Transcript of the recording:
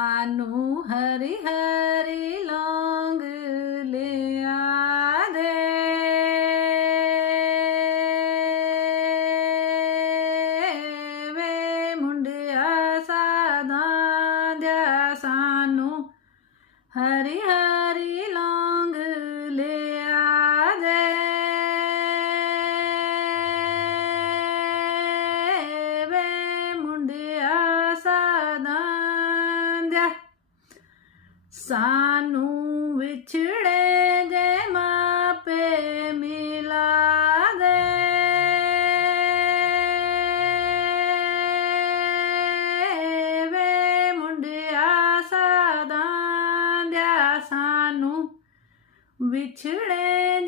आनू हरी हरी लौंग ले आधे। साधा सानू हरी हरी ਸਾਨੂੰ ਵਿਛੜੇ ਜੇ ਮਾਪੇ ਮਿਲਾ ਦੇ। ਵੇ ਮੁੰਡਿਆ ਸਾਦਾਂ ਦਿਆ ਸਾਨੂੰ ਵਿਛੜੇ